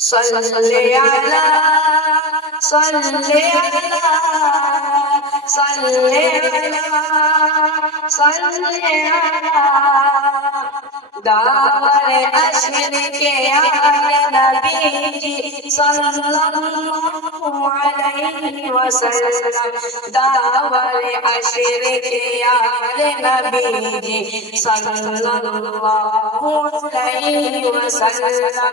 صلی علی صلی علی صلی علی داور عشر کے آل نبی صلی اللہ علیہ وسلم داور عشر کے آل نبی صلی اللہ علیہ وسلم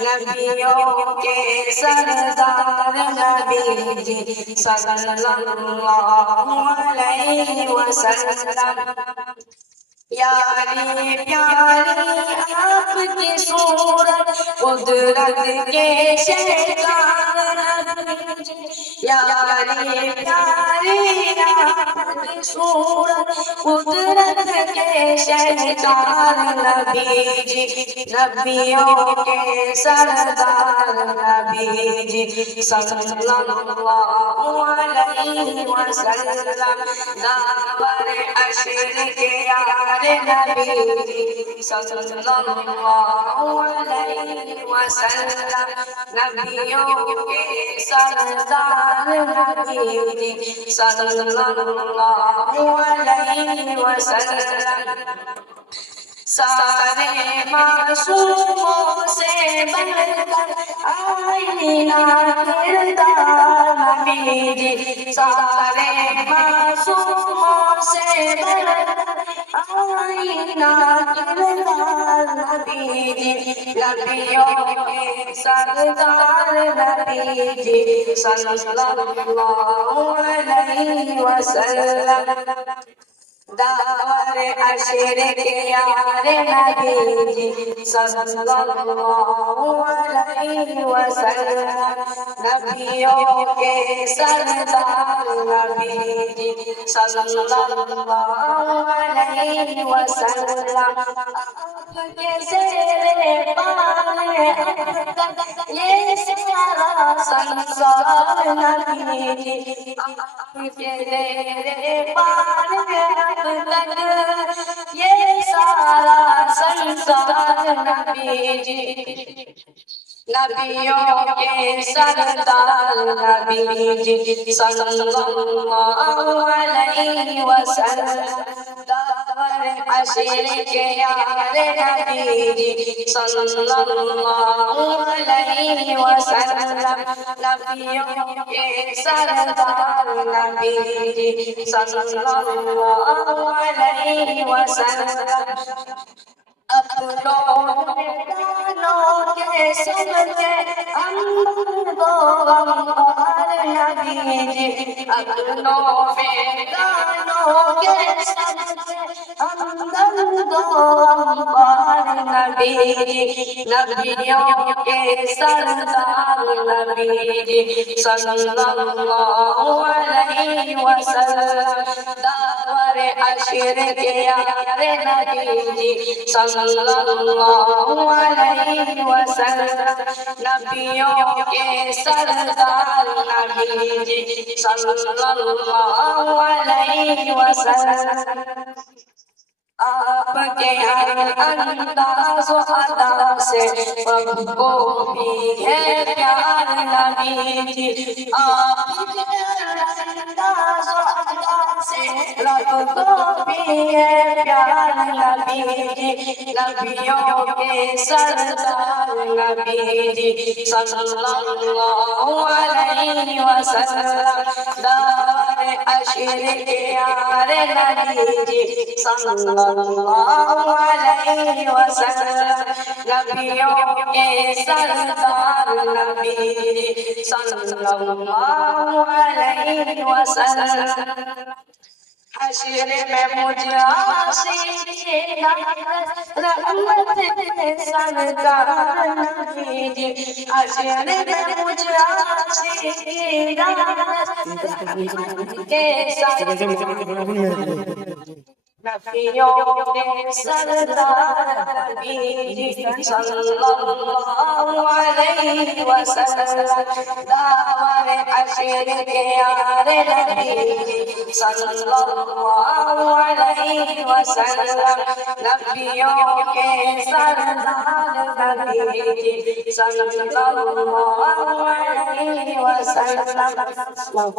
نبیوں کے سردار نبی صلی اللہ علیہ وسلم پیاری پیاری آپ کی صورت قدرت کے شہکار پیاری پیاری آپ کی صورت قدرت کے شہکار نبی جی نبیوں کے سردار نبی جی صلی اللہ علیہ وسلم داور عشر کے نبی صلی اللہ علیہ وسلم نبیوں کے سردار نبی صلی اللہ علیہ وسلم سارے معصوموں سے بڑھ کر آئینہ کردار نبی جی سارے معصوموں سے بڑھ کر آئینہ کردار نبی جی نبیوں کے سردار نبی جی صلی اللہ علیہ وسلم داور عشر کے یار نبی جی صلی اللہ علیہ وسلم نبیوں کے سردار نبی جی صلی اللہ علیہ وسلم آپ کے زیر پال یہ سارا سنسار نبی جی آپ کے زیر پال یہ سارا سنسار نبی جی نبیوں کے سردار نبی جی صلی اللہ علیہ وسلم داور عشر کے یار نبی جی صلی اللہ علیہ وسلم نبیوں کے سردار نبی جی صلی اللہ علیہ وسلم اپنوں گانوں کے سب کے اندر دو غمبار نبی جی اپنوں گانوں کے سب کے اندر دو غمبار نبی جی نبیوں کے سردار نبی جی صلی اللہ علیہ وسلم داور عشر کے یار نبی جی صلی اللہ علیہ وسلم نبیوں کے سردار نبی جی صلی اللہ علیہ وسلم آپ کے ہر انداز و ادا سے سب کو بھی ہے پیار نبی جی آپ کے ہر انداز و ادا سے رب کو بھی ہے پیار نبی جی نبیوں کے سردار نبی جی صلی اللہ علیہ وسلم داور عشر کے یار نبی جی صلی اللہ علیہ وسلم نبیوں کے سردار نبی جی صلی اللہ علیہ وسلم حشر میں مجھے عاشق رحمت کے سردار نبی جی حشر میں مجھے عاشق رحمت کے سردار نبیوں کے سردار نبی صلی اللہ علیہ وسلم، داور عشر کے یار نبی صلی اللہ علیہ وسلم، نبیوں کے سردار نبی صلی اللہ علیہ وسلم.